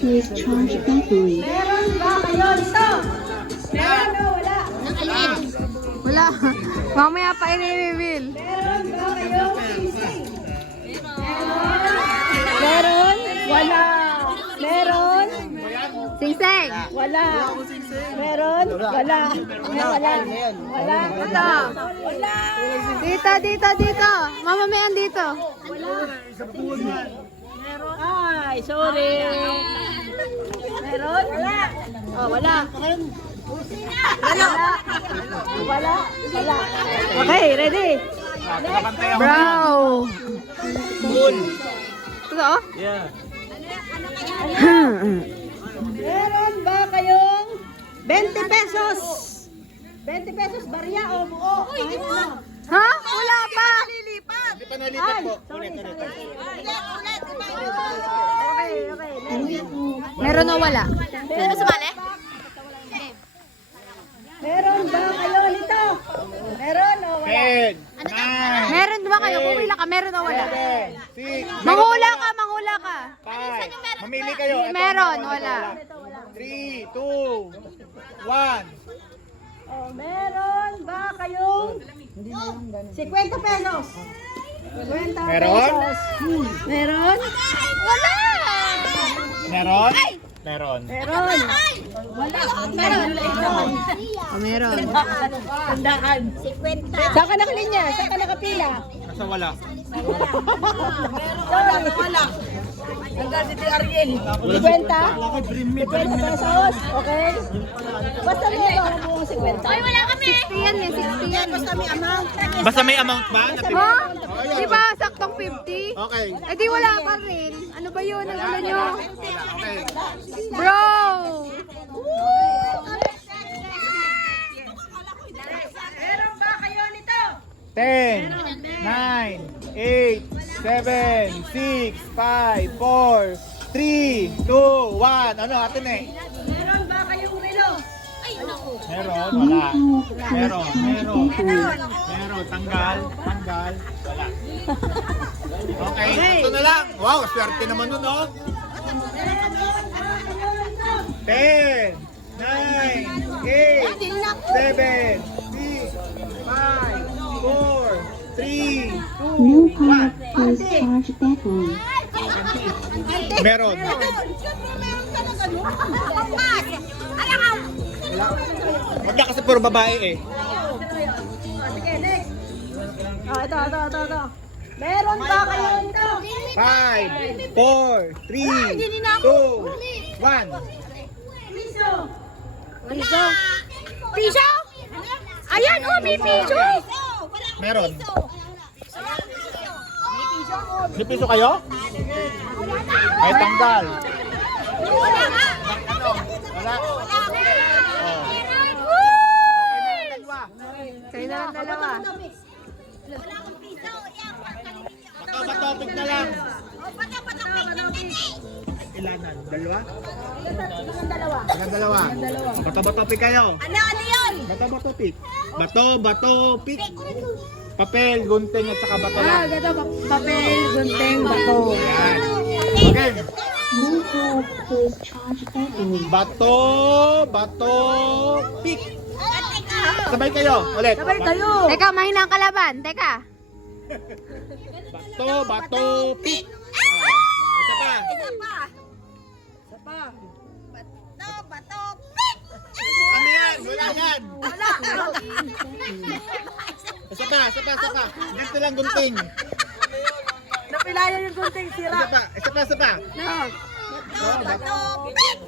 Please charge battery. Meron ba kayo dito? Meron o wala? Wala. Mamaya pa i-reveal. Meron ba kayong sing-sing? Meron? Wala. Meron? Sing-sing. Wala. Meron? Wala. Wala. Wala. Ito. Wala. Dito. Mamamayan dito. Ay, sorry. Meron? Wala. Oh, wala. Wala. Wala. Wala. Okay, ready? Bro. Bull. Ito? Yeah. Meron ba kayong 20 pesos? 20 pesos barya o buo? Kahit ano. Ha? Wala pa. Hindi pa nalipat po. Ulit. Okay, okay. Meron o wala? Meron sumali? Meron ba kayo nito? Meron o wala? 10, 9, Meron ba kayo? Kung wala ka, meron o wala? 6, Manghula ka. 5. Mamili kayo. Ito, Meron, ito, wala. 3, 2, 1. Oh, meron ba kayong 50 pesos? 50 Meron? pesos. Meron? Wala! Meron? Meron. Meron. Wala. Meron. Oh, meron. Tandaan. 50. Saan ka nakalinya? Saan ka nakapila? Nasa wala. Sorry. Wala. Hanggang si Ariel. 50? 50 pesos. Okay? Basta mo ba ang buong 50? Ay, wala kami. 60 yan eh, 60 yan. Basta may amount. Basta may amount ba? Ha? Di ba saktong 50? Okay. Eh di wala pa rin. Ano ba yun? Ang ano nyo? Okay. Bro! Meron ba kayo nito? 10, 9, 8, 7, 6, 5, 4, 3, 2, 1. Ano, atin eh? Meron ba kayong relo? Meron, wala. Meron. Tanggal. Wala. Okay, ito na lang. Wow, swerte naman nun, oh. 10, 9, 8, 7, 6, 5, 4, 3, 2, No power, please charge battery. Meron. Wala kasi puro babae eh. Sige, next. Ito. Meron ba kayo nito? 5, 4, 3, 2, 1. Piso. Piso? Piso? Ayan, oh, may piso! Meron. May piso kayo? Ay, tanggal. Wala nga! Wala. Oh. Kayo na lang dalawa. Bato-topic na lang. Ilanan? Dalawa? Ilan dalawa? Bato-topic kayo. Ano yun? Bato-topic. Bato-topic. Papel, gunting at saka bato Ah, lang. gato, papel, gunting, bato. Yan. Okay. No power, please charge battery. Bato-pick. Sabay kayo. Ulit. Sabay kayo. Teka, mahina ang kalaban. Teka. Bato-pick. Isa pa. Ano yan? Wala yan. Isa pa. Ganito lang gunting. Napilayan yung gunting sira. Isa pa. No. Bato-pick.